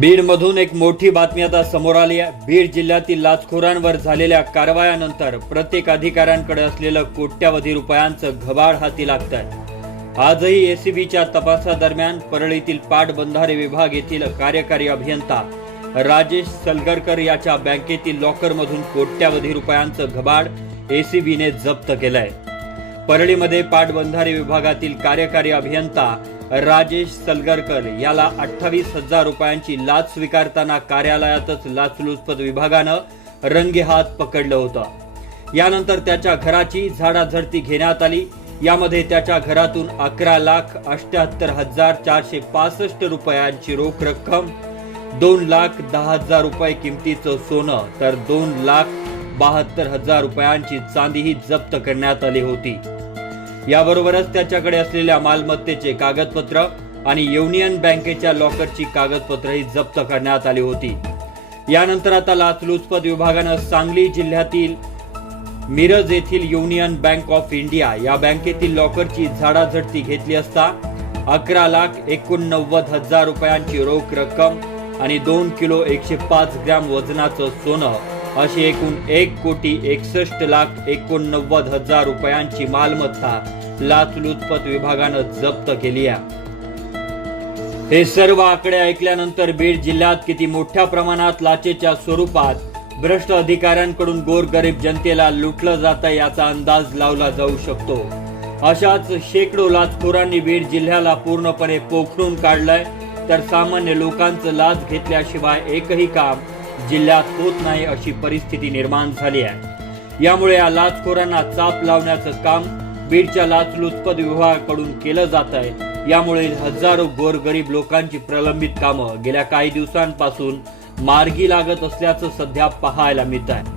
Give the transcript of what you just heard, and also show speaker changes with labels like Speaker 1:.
Speaker 1: बीडमधून एक मोठी बातमी आता समोर आली आहे. बीड जिल्ह्यातील लाचखोरांवर झालेल्या कारवायानंतर प्रत्येक अधिकाऱ्यांकडे असलेलं कोट्यावधी रुपयांचं घबाड हाती लागत आहे आजही एसीबीच्या तपासादरम्यान परळीतील पाटबंधारे विभाग येथील कार्यकारी अभियंता राजेश सलगरकर याच्या बँकेतील लॉकरमधून कोट्यावधी रुपयांचं घबाड एसीबीने जप्त केलंय. परळीमध्ये पाटबंधारे विभागातील कार्यकारी अभियंता राजेश सलगरकर याला अठ्ठावीस हजार रुपयांची लाच स्वीकारताना कार्यालयातच लाचलुचपत विभागानं रंगेहात पकडलं होतं. यानंतर त्याच्या घराची झाडाझडती घेण्यात आली. यामध्ये त्याच्या घरातून अकरा लाख अष्ट्याहत्तर हजार चारशे पासष्ट रुपयांची रोख रक्कम दोन लाख दहा हजार रुपये किमतीचं सोनं तर दोन लाख बहात्तर हजार रुपयांची चांदीही जप्त करण्यात आली होती. याबरोबरच त्याच्याकडे असलेल्या मालमत्तेचे कागदपत्र आणि युनियन बँकेच्या लॉकरची कागदपत्रही जप्त करण्यात आली होती. यानंतर आता लाचलुचपत विभागानं सांगली जिल्ह्यातील मिरज येथील युनियन बँक ऑफ इंडिया या बँकेतील लॉकरची झाडाझडती घेतली असता अकरा लाख एकोणनव्वद हजार रुपयांची रोख रक्कम आणि दोन किलो एकशे पाच ग्रॅम वजनाचं सोनं अशी एकूण एक कोटी एकसष्ट लाख एकोणनव्वद हजार रुपयांची मालमत्ता लाचलुचपत विभागानं जप्त केली आहे हे सर्व आकडे ऐकल्यानंतर बीड जिल्ह्यात किती मोठ्या प्रमाणात लाचेच्या स्वरूपात भ्रष्ट अधिकाऱ्यांकडून गोरगरीब जनतेला लुटलं जातं याचा अंदाज लावला जाऊ शकतो. अशाच शेकडो लाचखोरांनी बीड जिल्ह्याला पूर्णपणे पोखरून काढलंय. तर सामान्य लोकांचं लाच घेतल्याशिवाय एकही काम जिल्ह्यात होत नाही अशी परिस्थिती निर्माण झाली आहे. यामुळे या लाचखोरांना चाप लावण्याचं काम बीडच्या लाचलुचपत विभागाकडून केलं जात आहे. यामुळे हजारो गोरगरीब लोकांची प्रलंबित कामं गेल्या काही दिवसांपासून मार्गी लागत असल्याचं सध्या पाहायला मिळत आहे.